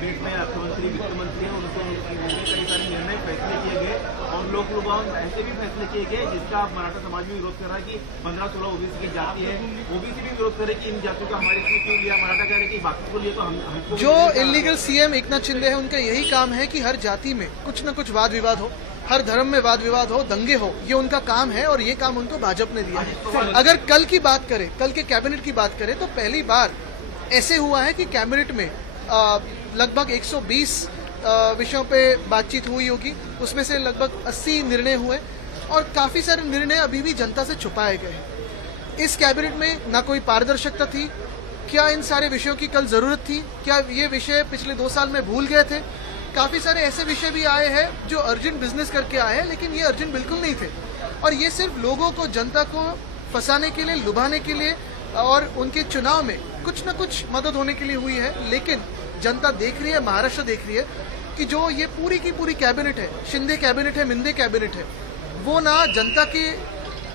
Cabinet में अर्थमंत्री वित्त मंत्री हैं, उनसे कई सारे निर्णय फैसले किए गए और लोक लुभावन ऐसे भी फैसले किए गए जिसका मराठा समाज भी विरोध कर रहा है कि 15-16 ओबीसी की जाति है, ओबीसी भी विरोध कर रहे कि इन जातियों को हमारे इसमें क्यों लिया, मराठा कह रहे कि बाकी को लिए तो हमको जो इलीगल सीएम एकनाथ शिंदे है उनका यही काम है कि हर जाति में कुछ न कुछ वाद विवाद हो, हर धर्म में वाद विवाद हो, दंगे हो, ये उनका काम है और ये काम उनको भाजपा ने दिया है। अगर कल की बात करें, कल के कैबिनेट की बात करें तो पहली बार ऐसे हुआ है कि कैबिनेट में लगभग 120 विषयों पे बातचीत हुई होगी, उसमें से लगभग 80 निर्णय हुए और काफी सारे निर्णय अभी भी जनता से छुपाए गए हैं। इस कैबिनेट में ना कोई पारदर्शिता थी। क्या इन सारे विषयों की कल जरूरत थी? क्या ये विषय पिछले 2 साल में भूल गए थे? काफी सारे ऐसे विषय भी आए हैं जो अर्जेंट बिजनेस करके आए हैं, लेकिन ये अर्जेंट बिल्कुल नहीं थे और ये सिर्फ लोगों को, जनता को फंसाने के लिए, लुभाने के लिए और उनके चुनाव में कुछ न कुछ मदद होने के लिए हुई है। लेकिन जनता देख रही है, महाराष्ट्र देख रही है कि जो ये पूरी की पूरी कैबिनेट है, शिंदे कैबिनेट है, मिंदे कैबिनेट है, वो ना जनता के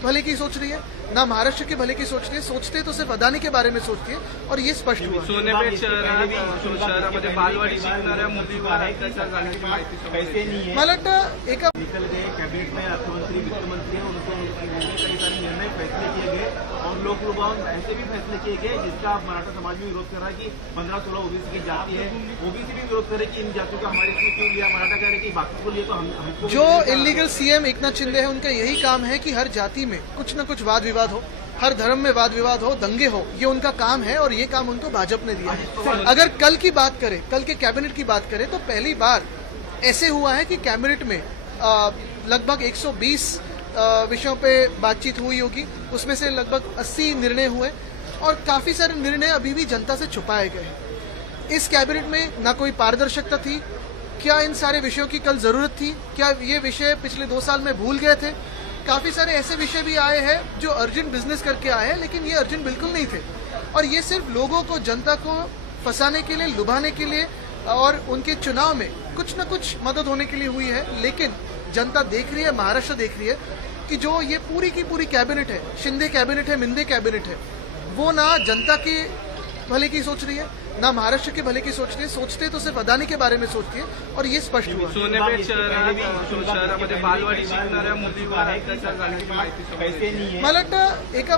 भले की सोच रही है, ना महाराष्ट्र के भले की सोच रही है। सोचते तो सिर्फ अदानी के बारे में सोचती है और ये स्पष्ट हुआ। सोनेपेठ शहरामध्ये बालवाडी शिकणाऱ्या मुलीवर अत्याचार झाल्याची माहिती पैसे नहीं है। मला वाटतं एका निकल गए कैबिनेट में अर्थमंत्री वित्त मंत्री हैं, उनसे कई सारे निर्णय फैसले किए गए और लोक लुभावन ऐसे भी फैसले किए गए जिसका मराठा समाज भी विरोध कर रहा है कि 15-16 ओबीसी की जाति है, ओबीसी भी विरोध कर रहे कि इन जातियों को हमारे इसमें क्यों लिया, मराठा कह रहे कि बाकी को लिए तो हमको जो इलीगल सीएम एकनाथ शिंदे है उनका यही काम है कि हर जाति में कुछ न कुछ वाद विवाद हो, हर धर्म में वाद विवाद हो, दंगे हो, ये उनका काम है और ये काम उनको भाजपा ने दिया है। अगर कल की बात करें, कल के कैबिनेट की बात करें तो पहली बार ऐसे हुआ है कि कैबिनेट में लगभग 120 विषयों पे बातचीत हुई होगी, उसमें से लगभग 80 निर्णय हुए और काफी सारे निर्णय अभी भी जनता से छुपाए गए हैं। इस कैबिनेट में ना कोई पारदर्शिता थी। क्या इन सारे विषयों की कल जरूरत थी? क्या ये विषय पिछले 2 साल में भूल गए थे? काफी सारे ऐसे विषय भी आए हैं जो अर्जेंट बिजनेस करके आए हैं, लेकिन ये अर्जेंट बिल्कुल नहीं थे और ये सिर्फ लोगों को, जनता को फंसाने के लिए, लुभाने के लिए और उनके चुनाव में कुछ न कुछ मदद होने के लिए हुई है। लेकिन जनता देख रही है, महाराष्ट्र देख रही है कि जो ये पूरी की पूरी कैबिनेट है, शिंदे कैबिनेट है, मिंदे कैबिनेट है, वो ना जनता के भले की सोच रही है, ना महाराष्ट्र के भले की सोच रही है। सोचते तो सिर्फ अदानी के बारे में सोचती है और ये स्पष्ट हुआ। सोनेपेठ शहरामध्ये बालवाडी शिकणाऱ्या मुलीवर अत्याचार झाल्याची माहिती पैसे नहीं है। मला वाटतं एका